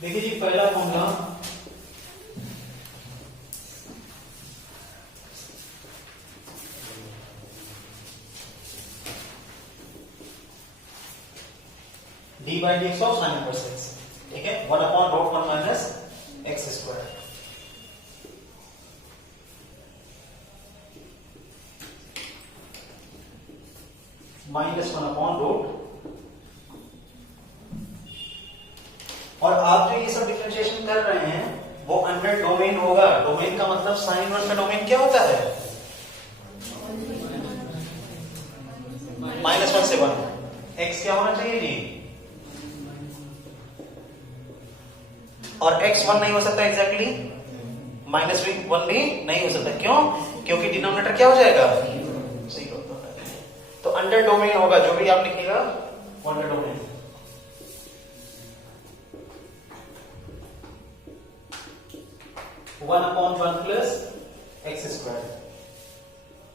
देखिए जी पहला formula D by D x of sine inverse x, ठीक है, 1/√1 माइनस एक्स स्क्वायर माइनस 1/√। और आप जो ये सब डिफरेंशिएशन कर रहे हैं वो अंडर डोमेन होगा। डोमेन का मतलब साइन इनवर्स का डोमेन क्या होता है? -1 से 1। एक्स क्या होना चाहिए जी? और एक्स 1 नहीं हो सकता एग्जैक्टली, -1 भी नहीं हो सकता। क्यों? क्योंकि डिनोमिनेटर क्या हो जाएगा? तो अंडर डोमेन होगा, जो भी आप लिखिएगा under domain. One upon 1 plus x square.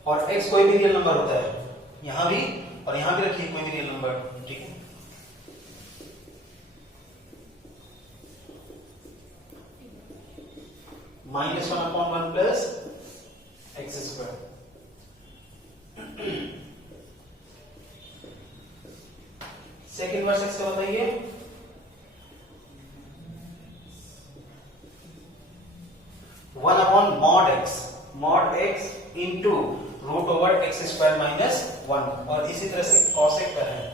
और x कोई भी रियल नंबर होता है, यहां भी और यहां भी रखिए कोई भी रियल नंबर, ठीक है। -1/1 plus x square. Second verse x का बताइए। One upon mod x into √x² minus 1। और इसी तरह से कॉसेक का है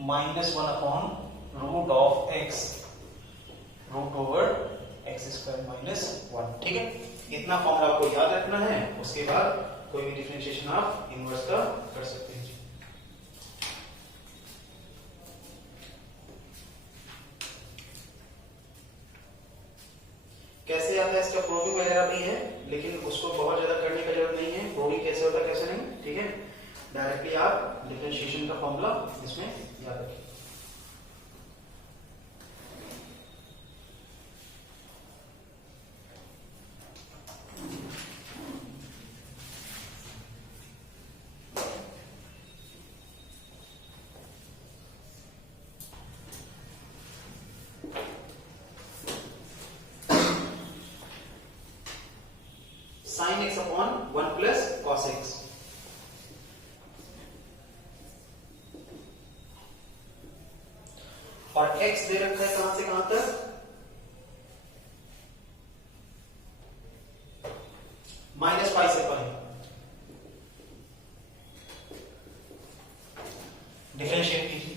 -1/√x² माइनस 1, ठीक है। इतना फॉर्मूला आपको याद रखना है, उसके बाद कोई भी डिफरेंशिएशन आप इनवर्स का कर सकते हैं। कैसे आता है इसका प्रूविंग वगैरह भी है, लेकिन उसको बहुत ज्यादा करने की जरूरत नहीं है। प्रूविंग कैसे होता है कैसे नहीं, ठीक है। डायरेक्टली आप डिफरेंशिएशन का फॉर्मूला इसमें याद रखिए। sin x upon 1 plus cos x। और x दे रखा है कहां से कहां तक? -π से π। डिफरेंशिएट कीजिए।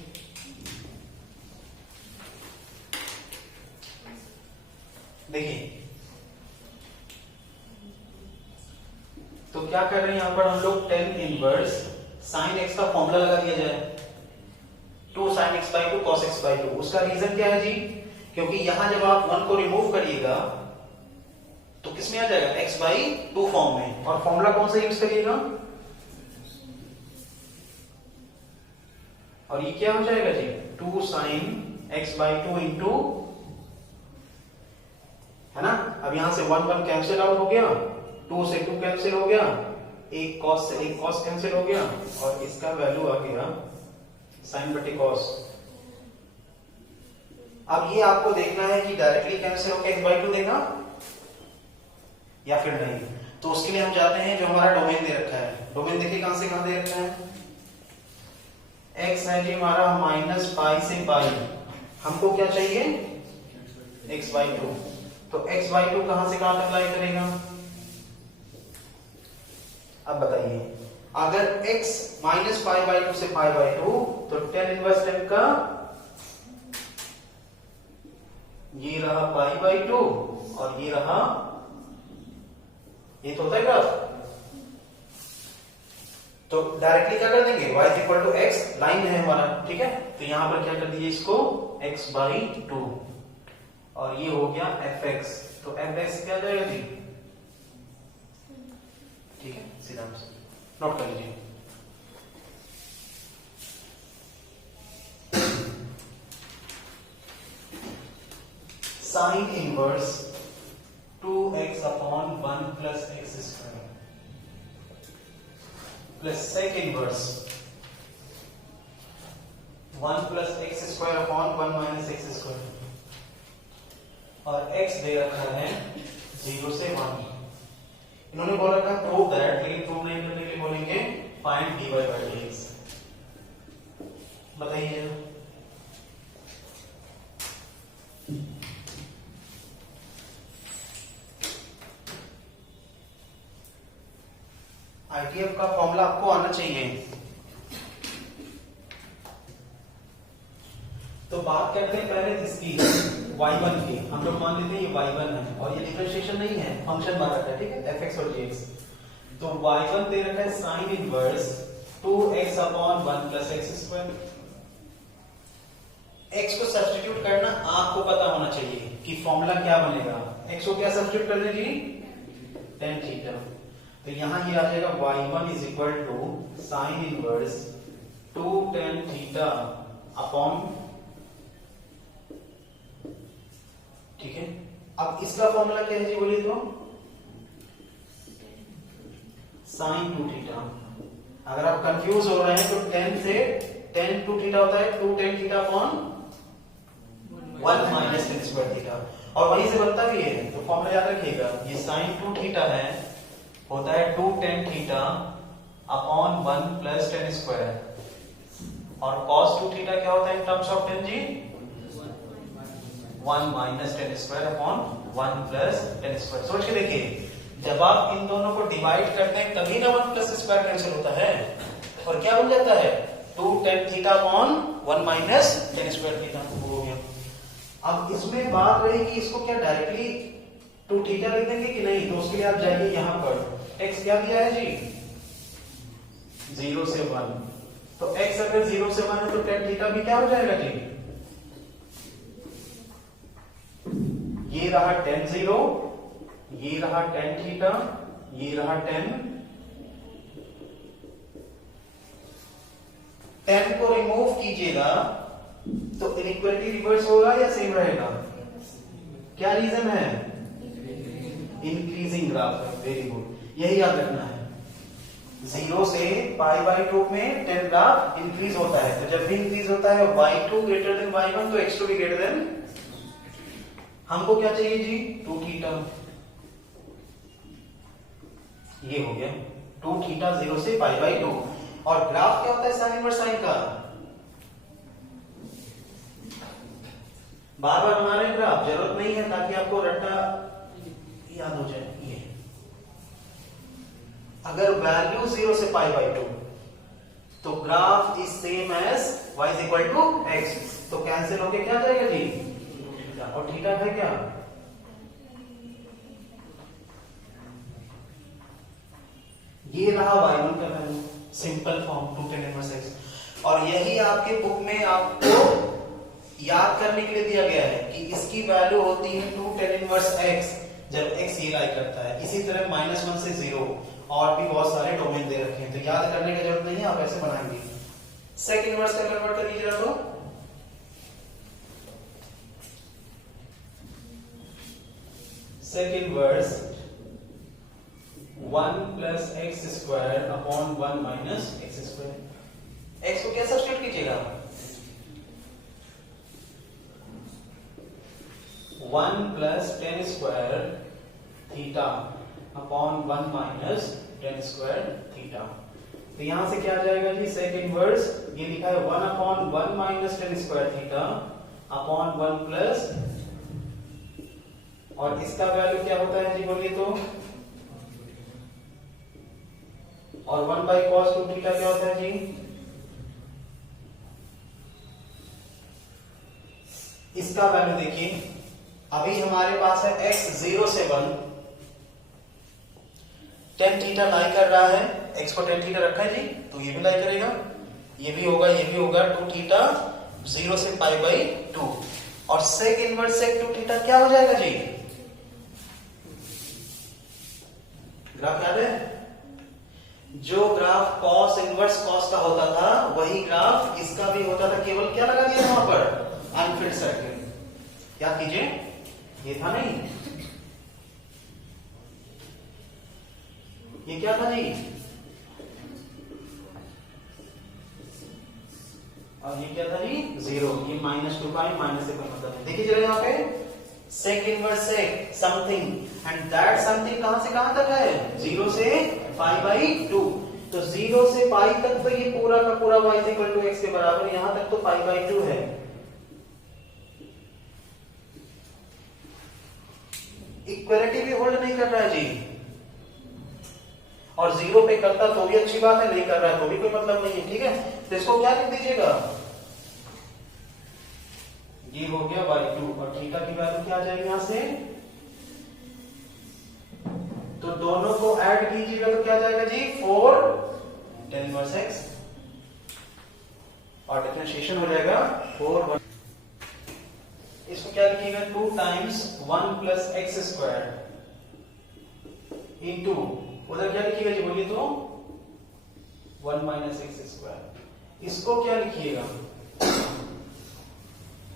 देखिए तो क्या कर रहे हैं यहां पर हम लोग, tan इनवर्स sin x का फॉर्मूला लगा दिया जाए, 2 sin x/2 cos x/2। उसका रीजन क्या है जी? क्योंकि यहां जब आप 1 को रिमूव करिएगा तो किसमें आ जाएगा? x/2 फॉर्म में। और फॉर्मूला कौन सा यूज करिएगा? और ये क्या हो जाएगा जी? 2 sin x/2 इंटू, है ना। अब यहां से 1 कैंसिल आउट हो गया, 2 से 2 कैंसिल हो गया, एक cos से एक cos कैंसिल हो गया, और इसका वैल्यू आ गया sin बटे cos। अब ये आपको देखना है कि डायरेक्टली कैंसिल होकर x/2 देगा या फिर नहीं। तो उसके लिए हम जाते हैं जो हमारा डोमेन दे रखा है। डोमेन देखिए कहां से कहां दे रखा है। x है जी हमारा -π से π। हमको क्या चाहिए? x/2। तो x/2 कहां से कहां तक लाई करेगा? अब बताइए, अगर x -π/2 से π/2, तो tan इनवर्स tan का ये रहा π/2 और ये रहा, ये तो होता है ग्राफ। तो डायरेक्टली क्या कर देंगे? y equal to x line है हमारा, ठीक है। तो यहां पर क्या कर दीजिए इसको x/2, और ये हो गया fx। तो fx क्या जाएगा जी? ठीक है, सीधा नोट कर लीजिए। Sine inverse 2x/1 plus x square. Plus sec inverse 1 plus x square upon 1 minus x square, और x दे रखा है 0 से 1। इन्होंने बोला था प्रूव दैट, लेकिन प्रूव नहीं करने के लिए बोलेंगे फाइंड dy by dx। बताइए ITF का फॉर्मूला आपको आना चाहिए। तो बात करते हैं पहले इसकी y1 की। हम लोग मान लेते हैं ये y1 है और ये डिफरेंशिएशन नहीं है, फंक्शन मान रखा है, ठीक है, fx और gx। तो y1 दे रखा है sine inverse 2x upon 1 plus x square. x को सब्स्टिट्यूट करना आपको पता होना चाहिए कि फॉर्मूला क्या बनेगा। x को क्या सब्स्टिट्यूट कर दीजिए, tan थीटा। तो यहां ये आ जाएगा y1 is equal to sine inverse 2 tan theta upon, ठीक है। अब इसका फॉर्मूला क्या है जी, बोलिए तो साइन 2 थीटा। अगर आप कंफ्यूज हो रहे हैं तो tan से tan 2 थीटा होता है 2 tan theta upon 1 minus tan square theta, और वहीं से बनता भी है। तो फॉर्मूला याद रखिएगा, ये साइन 2 थीटा है, होता है 2 tan theta upon 1 plus tan square, और cos 2 थीटा क्या होता है इन टर्म्स ऑफ tan जी, 1 minus tan square upon 1 plus tan square. सोच के देखिए, जब आप इन दोनों को डिवाइड करते हैं तभी ना 1 प्लस स्क्वायर कैंसिल होता है, और क्या बन जाता है 2 tan theta upon 1 minus tan square theta, हो गया। अब इसमें बात रही कि इसको क्या डायरेक्टली 2 थीटा लिख देंगे कि नहीं, तो उसके लिए आप जाइए यहां पर, x क्या दिया है जी 0 से 1, तो x अगर 0 से 1 है तो tan थीटा भी क्या हो जाएगा जी, ये रहा tan 0, ये रहा tan थीटा, ये रहा tan को रिमूव कीजिएगा तो इनइक्वालिटी रिवर्स होगा या सेम रहेगा, क्या रीजन है, इंक्रीजिंग ग्राफ है, वेरी गुड, यही याद रखना है। 0 से π/2 में tan ग्राफ इंक्रीज होता है, तो जब भी इंक्रीज होता है y2 ग्रेटर देन y1 तो x2 भी ग्रेटर देन, हमको क्या चाहिए जी 2 थीटा, ये हो गया 2 थीटा 0 से π/2। और ग्राफ क्या होता है साइन इनवर्स साइन का, बार बार बना रहे हैं ग्राफ, जरूरत नहीं है, ताकि आपको रट्टा याद हो जाए। ये अगर वैल्यू 0 से π/2 तो graph is same as y is equal to x, तो कैंसिल होके क्या जाएगा जी, और थीटा है क्या, ये रहा y1 का value, simple form 2 tan inverse x। और यही आपके बुक में आपको याद करने के लिए दिया गया है कि इसकी वैल्यू होती है 2 tan इनवर्स x जब x ये लाई करता है। इसी तरह -1 से 0 और भी बहुत सारे डोमेन दे रखे हैं, तो याद करने की जरूरत नहीं है, आप ऐसे बनाएंगे। सेक इनवर्स का कन्वर्ट कर दीजिएगा, तो sec inverse 1 plus x square upon 1 minus x square. X को क्या सब्स्टिट्यूट कीजिएगा, 1 plus tan square theta upon 1 minus tan square theta. तो यहां से क्या आ जाएगा जी, सेक इनवर्स, ये लिखा है 1 upon 1 minus tan square theta upon 1 plus, और इसका वैल्यू क्या होता है जी, बोलिए तो, और 1 बाई cos 2 थीटा क्या होता है जी, इसका वैल्यू देखिए, अभी हमारे पास है x 0 से 1, tan थीटा लाई कर रहा है, x को tan थीटा रखा है जी, तो ये भी लाई करेगा, ये भी होगा, ये भी होगा, 2 थीटा 0 से π/2, और सेक इनवर्स सेक 2 थीटा क्या हो जाएगा जी, ग्राफ याद है, जो ग्राफ cos इनवर्स cos का होता था वही ग्राफ इसका भी होता था, केवल क्या लगा दिया वहां पर, अनफिल्ड सर्किल। क्या कीजिए, ये था नहीं, ये क्या था जी, और ये क्या था जी 0, ये -2 पाई माइनस से कोई मतलब नहीं। देखिए जरा यहाँ पे sec inverse sec something and that something कहां से कहां तक है 0 से π/2। तो 0 से पाई तक तो ये पूरा का पूरा y = x के बराबर, यहां तक तो π/2 है। इक्वलिटी भी होल्ड नहीं कर रहा है जी, और 0 पे करता तो भी अच्छी बात है, नहीं कर रहा है तो भी कोई मतलब नहीं है। ठीक है, तो इसको क्या लिख दीजिएगा, ये हो गया y2 और थीटा की वैल्यू क्या आ जाएगी यहां से, तो दोनों को ऐड कीजिएगा तो क्या जाएगा जी 4 tan इनवर्स x और डिफरेंशिएशन हो जाएगा 4 इसको क्या लिखिएगा 2 times 1 plus x square into उधर क्या लिखिएगा जी बोलिए तो 1 माइनस एक्स स्क्वायर। इसको क्या लिखिएगा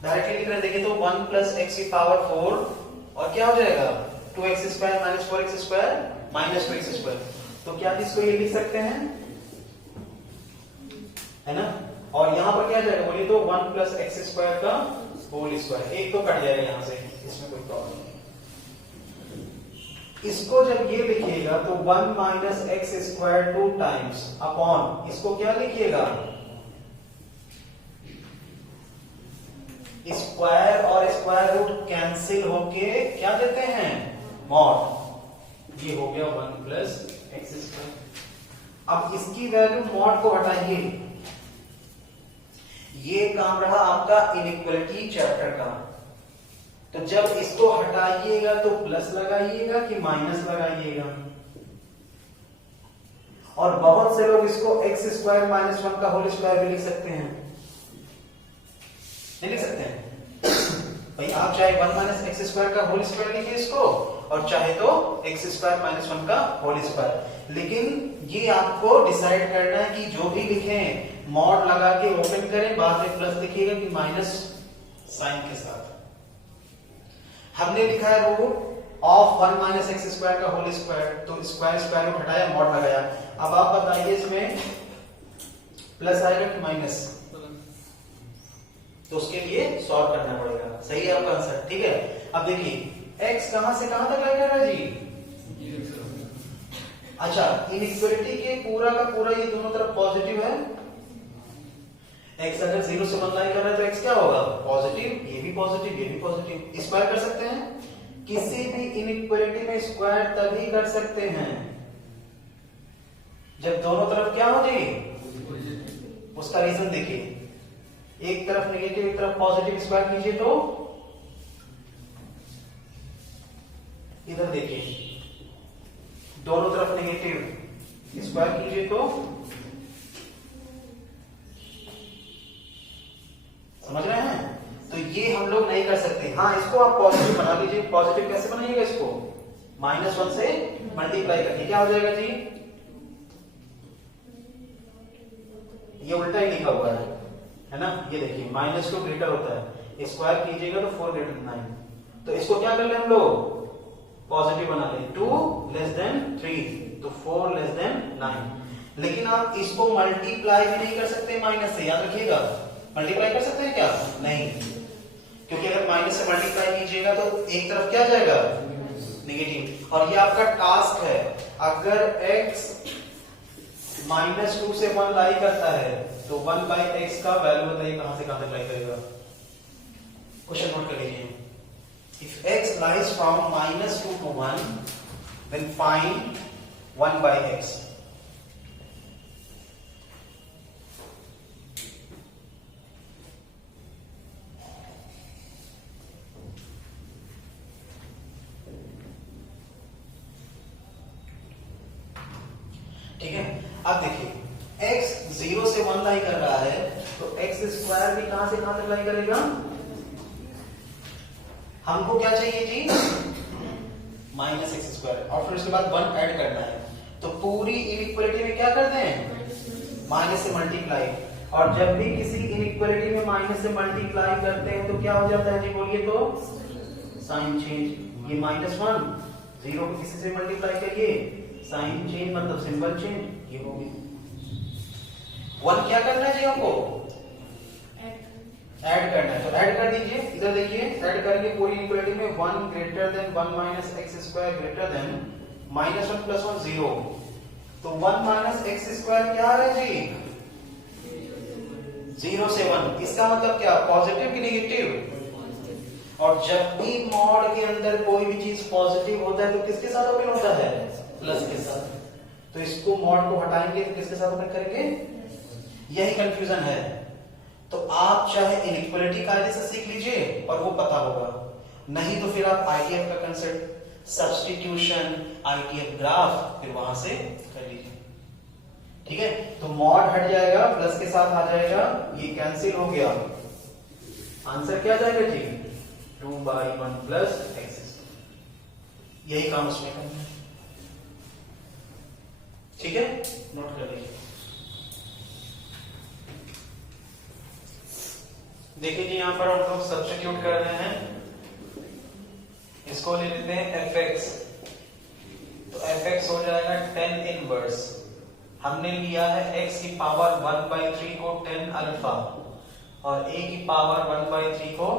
डायरेक्टली लिख रहे हैं, देखिए तो 1 प्लस एक्स की पावर 4 और क्या हो जाएगा 2x square minus 4x square minus 2x square. तो क्या इसको ये लिख सकते हैं, है ना, और यहां पर क्या जाएगा बोलिए तो 1 प्लस एक्स स्क्वायर का होल स्क्वायर, एक तो कट जाएगा यहां से, इसमें कोई प्रॉब्लम नहीं। इसको जब ये लिखिएगा तो 1 minus x square 2 times upon इसको क्या लिखिएगा स्क्वायर और स्क्वायर रूट कैंसिल होके क्या देते हैं मॉड, ये हो गया 1 प्लस एक्स स्क्वायर। अब इसकी वैल्यू मॉड को हटाइए, ये काम रहा आपका इनइक्वालिटी चैप्टर का। तो जब इसको हटाइएगा तो प्लस लगाइएगा कि माइनस लगाइएगा, और बहुत से लोग इसको एक्स स्क्वायर माइनस 1 का होल स्क्वायर भी लिख सकते हैं, नहीं लिख सकते हैं भाई, आप चाहे 1 माइनस एक्स स्क्वायर का होल स्क्वायर लिखिए इसको, और चाहे तो एक्स स्क्वायर माइनस 1 का होल स्क्वायर। लेकिन ये आपको डिसाइड करना है कि जो भी लिखें मॉड लगा के ओपन करें, बाद में प्लस लिखिएगा कि माइनस साइन के साथ। हमने लिखा है root of 1 minus x square का होल स्क्वायर, तो स्क्वायर स्क्वायर रूट हटाया मॉड लगाया। अब आप बताइए इसमें प्लस आएगा कि माइनस, तो उसके लिए सॉल्व करना पड़ेगा। सही है आपका आंसर, ठीक है। अब देखिए x कहां से कहां तक लाई कर रहा है जी, अच्छा इनइक्वालिटी के पूरा का पूरा ये दोनों तरफ पॉजिटिव है, x अगर 0 से 1 लाई कर रहा है तो x क्या होगा पॉजिटिव, ये भी पॉजिटिव ये भी पॉजिटिव। स्क्वायर कर सकते हैं, किसी भी इनइक्वालिटी में स्क्वायर तभी कर सकते हैं जब दोनों तरफ क्या हो जी, उसका रीजन देखिए, एक तरफ नेगेटिव एक तरफ पॉजिटिव स्क्वायर कीजिए तो इधर देखिए दोनों तरफ नेगेटिव स्क्वायर कीजिए तो समझ रहे हैं, तो ये हम लोग नहीं कर सकते। हाँ इसको आप पॉजिटिव बना लीजिए, पॉजिटिव कैसे बनाइएगा इसको -1 से मल्टीप्लाई करके क्या हो जाएगा जी, ये उल्टा ही लिखा हुआ है ना, ये देखिए -2 ग्रेटर होता है, स्क्वायर कीजिएगा तो 4 ग्रेटर 9, तो इसको क्या कर ले हम लोग पॉजिटिव बना ले, 2 लेस देन 3 तो 4 लेस देन 9। लेकिन आप इसको मल्टीप्लाई भी नहीं कर सकते माइनस से, याद रखिएगा। मल्टीप्लाई कर सकते हैं क्या, नहीं, क्योंकि अगर माइनस से मल्टीप्लाई कीजिएगा तो एक तरफ क्या जाएगा नेगेटिव, और ये आपका टास्क है। अगर x -2 से 1 लाई करता है तो 1/x का वैल्यू बताइए कहां से कहां तक लाई करेगा, क्वेश्चन नोट कर लीजिए। If x lies from -2 to 1, then find 1/x. ठीक है, अब देखिए x 0 से 1 लाई कर रहा है तो x स्क्वायर भी कहां से कहां तक लाई करेगा, हमको क्या चाहिए जी -x स्क्वायर, और फिर उसके बाद 1 ऐड करना है। तो पूरी इनइक्वालिटी में क्या कर दें माइनस से मल्टीप्लाई, और जब भी किसी इनइक्वालिटी में माइनस से मल्टीप्लाई करते हैं तो क्या हो जाता है जी बोलिए तो साइन चेंज। ये -1 0 को किसी से मल्टीप्लाई करिए साइन चेंज मतलब सिंबल चेंज, ये हो गया। 1 क्या करना है जी हमको ऐड करना है तो ऐड कर दीजिए। इधर देखिए ऐड करेंगे पूरी इक्वालिटी में 1 greater than 1 minus x square greater than minus 1 plus 1 0। तो 1 माइनस एक्स स्क्वायर क्या आ रहा है जी? 0 से 1। इसका मतलब क्या? पॉजिटिव की नेगेटिव? और जब भी मॉड के अंदर कोई भी चीज पॉजिटिव होता है तो किसके साथ ओपन होता है? प्लस के साथ। तो इसको मॉड को हटाएंगे तो किसके साथ ओपन करेंगे? यही कंफ्यूजन है। तो आप चाहे इनइक्वालिटी कायदे से सीख लीजिए और वो पता होगा, नहीं तो फिर आप आईटीएफ का कंसेप्ट, सब्स्टिट्यूशन, आईटीएफ ग्राफ, फिर वहां से कर लीजिए। ठीक है, तो मॉड हट जाएगा, प्लस के साथ आ जाएगा, ये कैंसिल हो गया। आंसर क्या जाएगा जी? 2/1 प्लस एक्स। यही काम उसमें करना है। ठीक है, नोट कर लीजिए। देखिए जी यहां पर हम लोग सब्स्टिट्यूट कर रहे हैं। इसको ले लेते हैं fx। तो fx हो जाएगा 10 इनवर्स। हमने लिया है x की पावर 1/3 को 10 अल्फा और a की पावर 1/3 को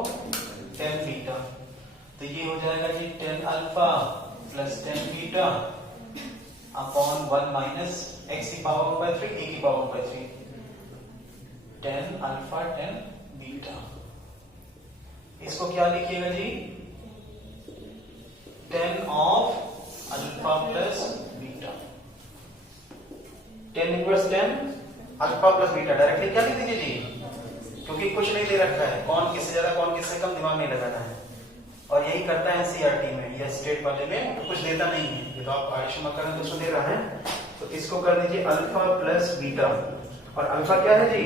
10 बीटा। तो ये हो जाएगा जी 10 alpha plus 10 beta upon 1 minus x की पावर 1/3 a की पावर 1/3। 10 alpha 10 beta. इसको क्या लिखिएगा जी? 10 of alpha plus beta. 10 inverse 10 alpha plus beta. Directly क्या लिख दीजिए जी, क्योंकि कुछ नहीं दे रखा है, कौन किससे ज्यादा कौन किससे कम दिमाग नहीं लगाना है। और यही करता है एनसीईआरटी में या स्टेट वाले में, तो कुछ देता नहीं है। ये तो आप आयुष्मान मकरंद तो दे रहा है, तो इसको कर दीजिए अल्फा प्लस बीटा। और अल्फा क्या है जी?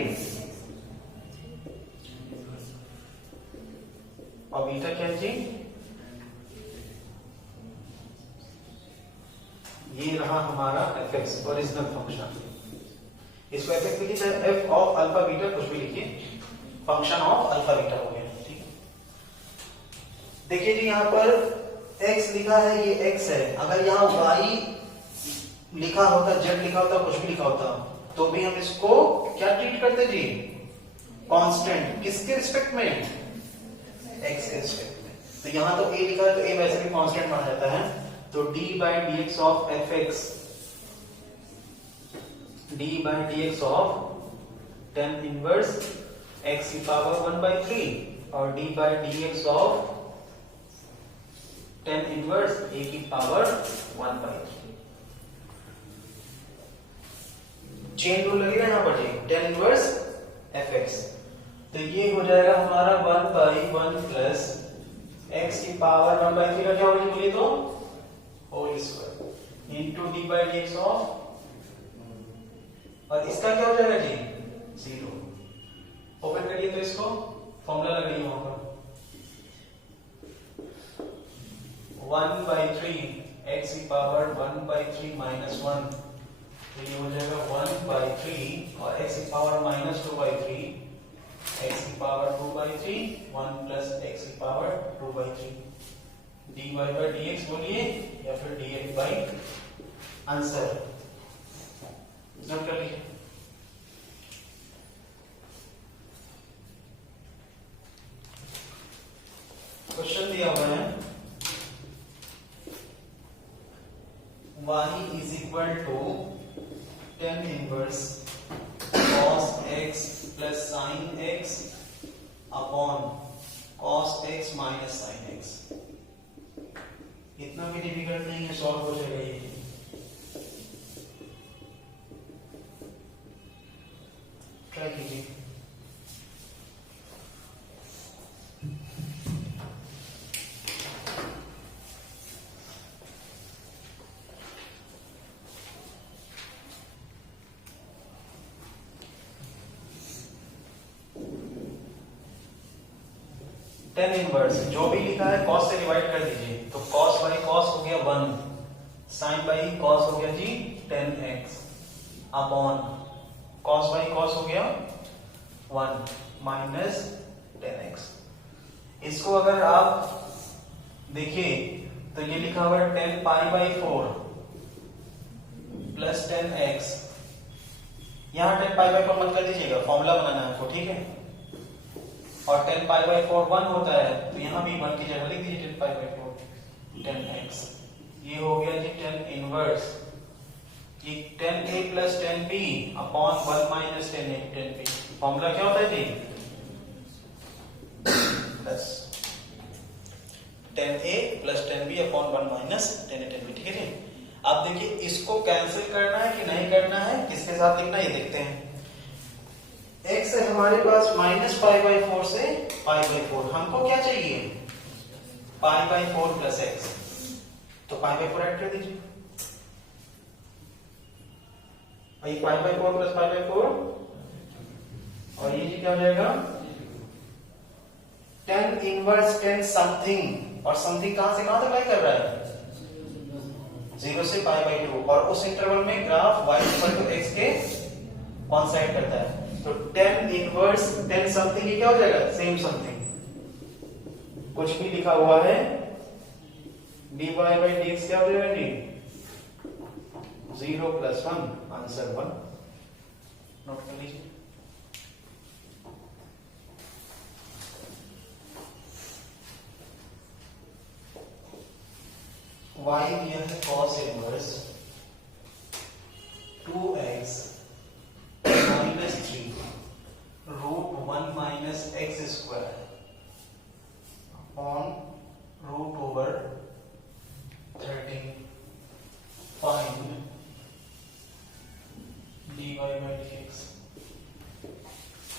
और बीटा क्या है जी? ये रहा हमारा fx ओरिजिनल फंक्शन। इसको fx लिखिए चाहे f ऑफ अल्फा बीटा कुछ भी लिखिए, फंक्शन ऑफ अल्फा बीटा हो गया। ठीक है, देखिए जी यहां पर x लिखा है, ये x है। अगर यहां y लिखा होता, z लिखा होता, कुछ भी लिखा होता, तो भी हम इसको क्या ट्रीट करते जी? कांस्टेंट। किसके रिस्पेक्ट में? x के रिस्पेक्ट में। तो यहां तो a लिखा है तो a वैसे भी कांस्टेंट माना जाता है। तो d/dx of fx, d/dx of 10 inverse x की पावर 1/3 और d/dx ऑफ 10 इनवर्स a की पावर 1/3। चेन रूल लगेगा यहां पर जी, 10 इनवर्स fx। तो ये हो जाएगा हमारा 1/1 प्लस x की पावर 1/3 का क्या होगा बोलिए तो? Whole square into d/dx of, और इसका क्या हो जाएगा जी? 0। ओपन करिए तो इसको, फॉर्मूला लगाइए वहां पर। 1/3 x की पावर 1/3 माइनस 1, तो ये हो जाएगा 1/3 और x की पावर माइनस 2/3, x की पावर 2/3, 1 प्लस x की पावर 2/3। dy/dx बोलिए या फिर dx बाई आंसर। नोट कर लीजिए। क्वेश्चन दिया हुआ है y is equal to 10 inverse cos x plus sin x upon cos x minus sin x। इतना भी डिफिकल्ट नहीं है, सॉल्व हो जाएगा ये। ट्राई कीजिए। टेन इनवर्स जो भी लिखा है cos से डिवाइड कर दीजिए। तो cos बाई cos हो गया 1, sin बाई cos हो गया जी 10x upon cos by cos हो गया 1 माइनस 10x। इसको अगर आप देखिए तो ये लिखा हुआ है 10 पाई बाई 4 प्लस 10x। यहां 10 पाई बाई 4 मत कर दीजिएगा, फॉर्मूला बनाना है आपको, ठीक है। और 10 पाई बाई 4 1 होता है, तो यहाँ भी 1 की जगह लिख दीजिए 10 पाई बाई 4 10x। ये हो गया जी 10 इनवर्स, ये 10a plus 10b upon 1 minus 10a 10b। Formula क्या होता है जी? बस 10a plus 10b upon 1 minus 10a 10b, ठीक है जी। अब देखिए इसको कैंसिल करना है कि नहीं करना है, किसके साथ लिखना है ये देखते हैं। x है हमारे पास माइनस पाई बाई 4 से पाई बाई 4, हमको क्या चाहिए? पाई बाई 4 प्लस एक्स, तो पाई बाई 4 ऐड कर दीजिए। ये pi by 4 plus pi by 4, और ये जी क्या हो जाएगा? 10 इनवर्स 10 समथिंग, और समथिंग कहां से कहां तक लाई कर रहा है? 0 से पाई बाई 2, और उस इंटरवल में graph y equal to x के कॉन्साइड करता है। तो 10 इनवर्स 10 समथिंग ये क्या हो जाएगा? सेम समथिंग, कुछ भी लिखा हुआ है dy by dx क्या हो जाएगा जी? 0 प्लस 1, आंसर 1। नोट कर लीजिए। y दिया है cos inverse 2x minus 3 root 1 minus x square upon root over 13 find dy by dx।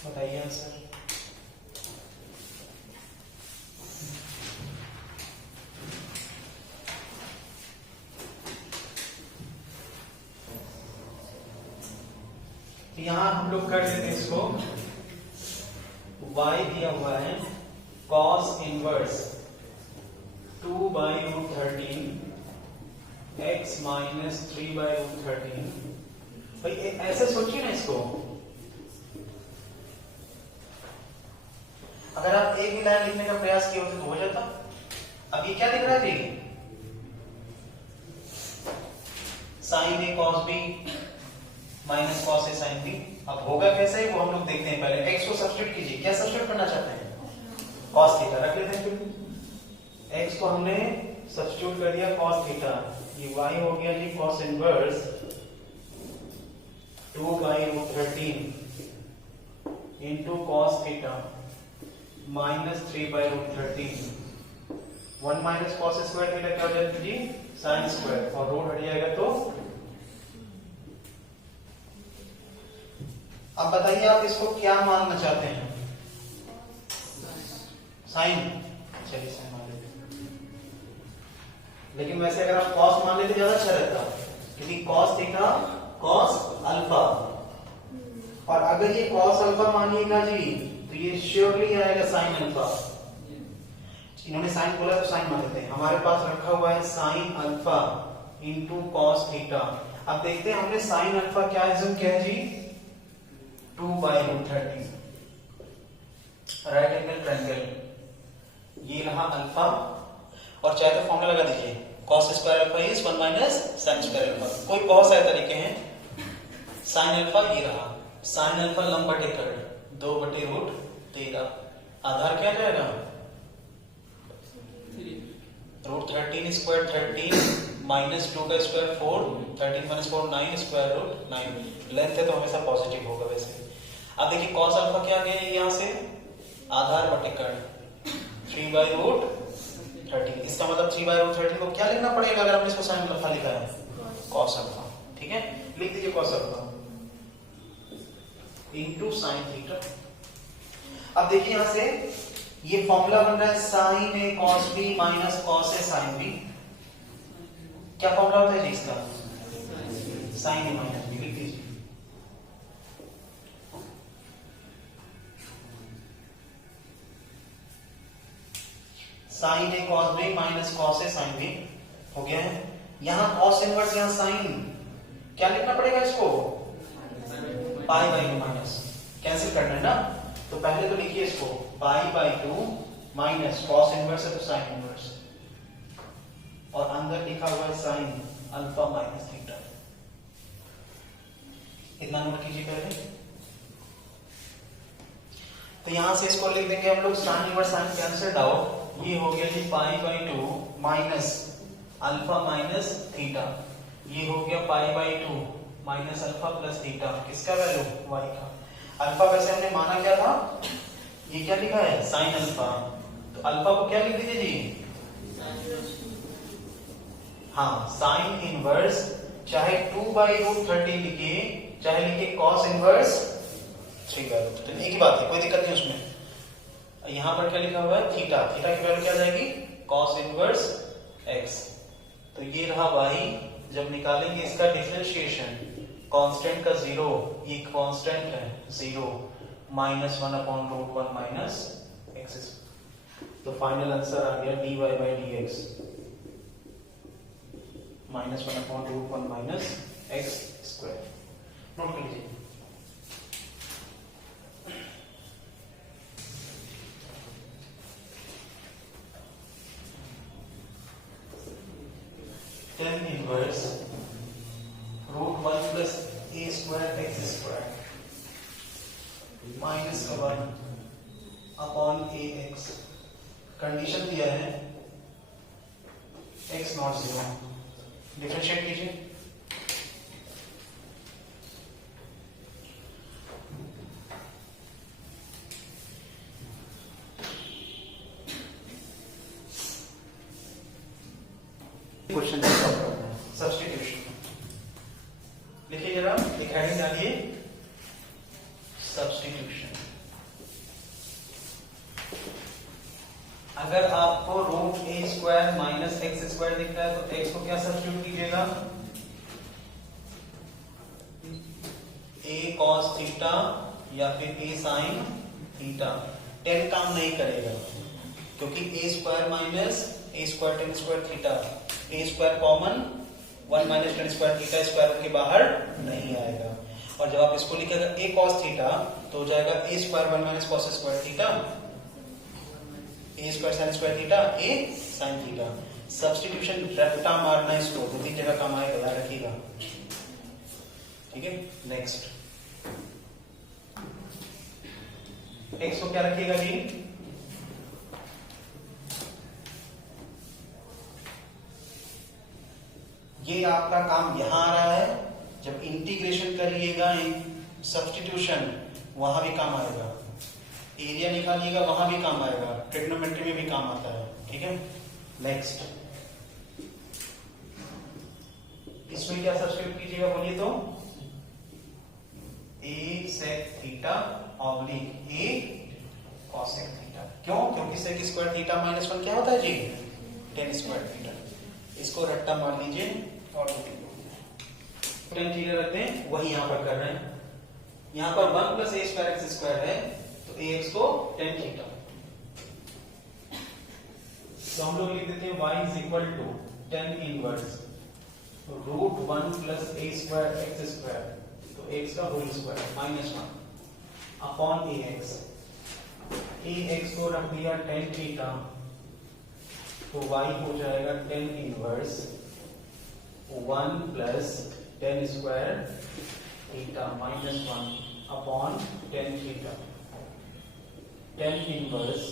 बताइए आंसर। यहां हम लोग कर लेते हैं इसको, y दिया हुआ है cos inverse 2 by root 13 x minus 3 by root 13। भाई ऐसे सोचिए ना इसको, अगर आप एक भी लाइन लिखने का प्रयास किए होते तो हो जाता। अब ये क्या दिख रहा है जी? Sign A cos B minus cos A sine B. अब होगा कैसे वो हम लोग देखते हैं। पहले x को सब्स्टिट्यूट कीजिए, क्या सब्स्टिट्यूट करना चाहते हैं? कॉस थीटा रख लेते हैं। फिर x को हमने सब्स्टिट्यूट कर दिया कॉस थीटा, ये y हो गया जी cos inverse 2 by root 13 into cos theta minus 3 by root 13। 1 minus cos square theta क्या हो जाएगा जी? साइन स्क्वायर, और रूट हट जाएगा तो। अब बताइए आप इसको क्या मानना चाहते हैं? साइन, चलिए साइन मान लेते हैं। लेकिन वैसे अगर आप कॉस मान लेते ज्यादा अच्छा रहता, क्योंकि कॉस थीटा कॉस अल्फा, और अगर ये कॉस अल्फा मानिएगा जी तो ये श्योरली आएगा साइन अल्फा। इन्होंने साइन बोला तो साइन मान लेते हैं। हमारे पास रखा हुआ है sine alpha into cos theta. अब देखते हैं हमने साइन अल्फा क्या एज्यूम किया है जी? 2 by root 13 right angle triangle, ये रहा अल्फा, और चाहे तो फॉर्मूला लगा दीजिए cos square alpha is 1 minus sin square alpha. कोई बहुत सारे तरीके हैं। sin अल्फा ये रहा, sin अल्फा लंब बटे कर्ण 2 बटे रूट 13, आधार क्या जाएगा? रूट 13 स्क्वायर 13 माइनस 2 का square 4, 13 minus 4 9 square root 9। Length है तो हमेशा पॉजिटिव होगा वैसे। अब देखिए cos अल्फा क्या गया है यहाँ से? आधार बटे कर्ण 3 बाई रूट 13। इसका मतलब 3 बाई रूट 13 को क्या लिखना पड़ेगा अगर हमने इसको साइन अल्फा लिखा है? cos alpha. ठीक है, लिख दीजिए cos alpha into sine theta. अब देखिए यहां से ये फॉर्मूला बन रहा है sign A cos B minus cos A sine B. क्या फॉर्मूला होता है जी इसका? साइन ए माइनस बी। लिख दीजिए। Sign A cos B minus cos A sine B हो गया है। यहां कॉस इनवर्स, यहां साइन, क्या लिखना पड़ेगा इसको? पाई बाई 2 माइनस, कैंसिल करना है ना, तो पहले तो लिखिए इसको पाई बाई 2 माइनस कॉस इनवर्स है तो साइन इनवर्स, और अंदर लिखा हुआ है साइन अल्फा माइनस थीटा। इतना नोट कीजिए पहले। तो यहाँ से इसको लिख देंगे हम लोग sine inverse sine cancelled out, ये हो गया जी pi by 2 minus alpha minus theta, ये हो गया pi by 2 minus alpha plus theta, किसका वैल्यू y का। अल्फा वैसे हमने माना क्या था, ये क्या लिखा है साइन अल्फा, तो अल्फा को क्या लिख दीजिए जी, हाँ साइन इनवर्स, चाहे 2/√30 लिखिए चाहे लिखिए cos इनवर्स 3/√, तो एक ही बात है, कोई दिक्कत नहीं उसमें। यहां पर क्या लिखा हुआ है थीटा, थीटा की वैल्यू क्या जाएगी cos इनवर्स x, तो ये रहा y। जब निकालेंगे इसका डिफरेंशिएशन, कांस्टेंट का 0, ये कांस्टेंट है 0 -1/√1 माइनस x, तो फाइनल आंसर आ गया dy/dx -1/√1 minus x square. Note कर लीजिए। tan inverse √1 plus a square x square minus 1 upon ax, condition दिया है x नॉट 0, डिफरेंशिएट कीजिए। क्वेश्चन सब्स्टिट्यूशन लिखिए जरा, एक हेडिंग डालिए सब्स्टिट्यूशन। अगर आपको √a² माइनस x² दिख रहा है तो x को क्या सब्स्टिट्यूट कीजिएगा, a cos थीटा या फिर a sin थीटा। 10 काम नहीं करेगा क्योंकि a² minus a² tan square theta, a² common 1 minus tan square theta square के बाहर नहीं आएगा, और जब आप इसको लिखेगा a cos थीटा तो हो जाएगा a² 1 minus cos square theta, a² sin square theta, a sin theta. Substitution रट्टा मारना, इसको 2-3 जगह काम आएगा, याद रखिएगा, ठीक है। नेक्स्ट x को क्या रखिएगा जी, ये आपका काम यहां आ रहा है, जब इंटीग्रेशन करिएगा सब्स्टिट्यूशन वहां भी काम आएगा, एरिया निकालिएगा वहां भी काम आएगा, ट्रिग्नोमेट्री में भी काम आता है, ठीक है। नेक्स्ट इसमें क्या सब्स्टिट्यूट कीजिएगा बोलिए तो, a sec theta oblique a cosec theta. क्यों, क्योंकि sec स्क्वायर थीटा माइनस 1 क्या होता है जी tan स्क्वायर थीटा। इसको रट्टा मार लीजिए और tan थीटा रखते हैं, वही यहां पर कर रहे हैं। यहां पर 1 plus a square x square है तो ax को tan थीटा, तो हम लोग लिख देते हैं y is equal to tan inverse √1 plus a square x square, तो x का whole square minus 1 upon ax, ax को रख दिया tan थीटा, तो y हो जाएगा tan inverse 1 plus tan square theta minus 1 upon tan theta, tan inverse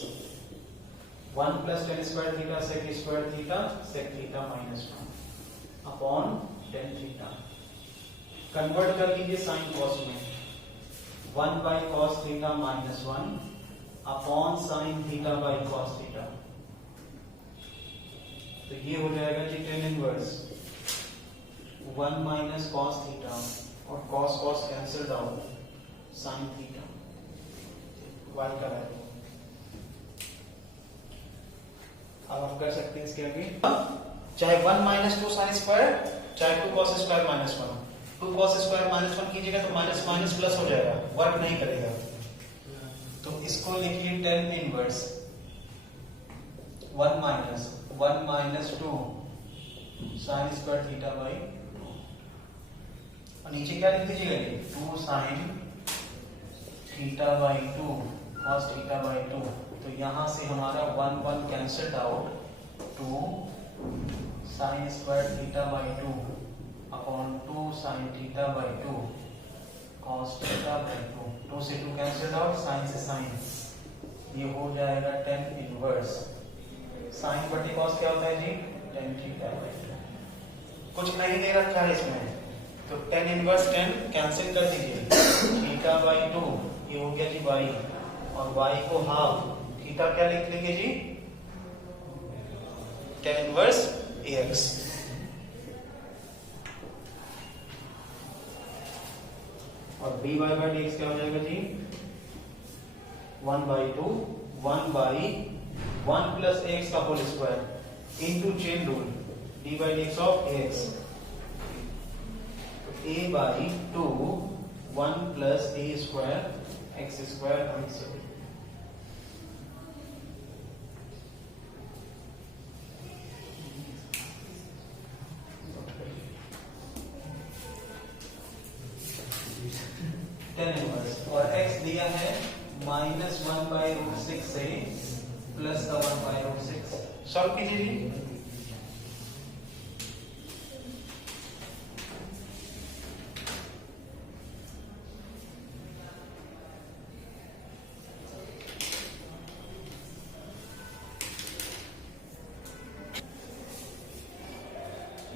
1 plus tan square theta sec square theta sec theta minus 1 upon tan theta. Convert कर लीजिए sine cos में, 1 by cos theta minus 1 upon sine theta by cos theta, तो ये हो जाएगा जी tan inverse 1 minus cos theta और cos cos cancelled out sin theta, y का value. अब आप कर सकते हैं इसके आगे, चाहे 1 माइनस 2 sin स्क्वायर चाहे 2 cos square minus 1, 2 cos square minus 1 कीजिएगा तो माइनस माइनस प्लस हो जाएगा, वर्क नहीं करेगा, तो इसको लिखिए tan inverse 1 minus 2 sin square theta by 2, और नीचे क्या लिख दीजिएगा 2 sin theta by 2 cos theta by 2, तो यहां से हमारा 1 cancelled out, 2 sin square theta by 2 upon 2 sin theta by 2 cos theta by 2, 2 से 2 कैंसिल्ड आउट, sin से sin, ये हो जाएगा tan इनवर्स साइन बटे कॉस क्या होता है जी tan थीटा। कुछ नहीं दे रखा है इसमें तो tan इनवर्स tan कैंसिल कर दीजिए थीटा बाई 2 ये हो गया जी y और y को हाफ थीटा क्या लिख लेंगे जी tan इनवर्स ax। और dy by dx क्या हो जाएगा जी 1/2 1 plus ax का whole square into chain rule dy by dx of ax a by 2 1 plus a square x square हमसे tan इनवर्स और x दिया है -1/√6 से प्लस का 1/√6 सॉल्व कीजिए जी।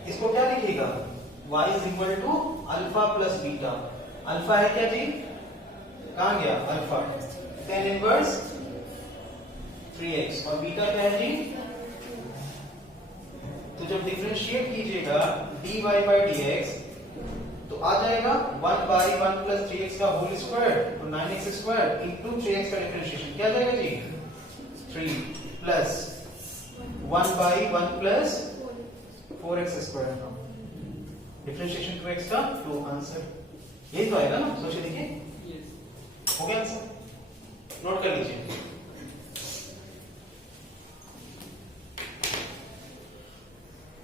इसको क्या लिखिएगा y is equal to alpha plus beta. Alpha है क्या जी कहां गया अल्फा tan इनवर्स 3x और बीटा क्या है जी तो जब डिफरेंशिएट कीजिएगा dy by dx तो आ जाएगा 1/1 plus 3x का होल स्क्वायर तो 9x स्क्वायर इनटू 3x का डिफरेंशिएशन क्या जाएगा जी 3 प्लस 1/1 प्लस 4x स्क्वायर का डिफरेंशिएशन 2x का 2 आंसर यही तो आएगा ना सोचिए देखिए हो गया आंसर नोट कर लीजिए।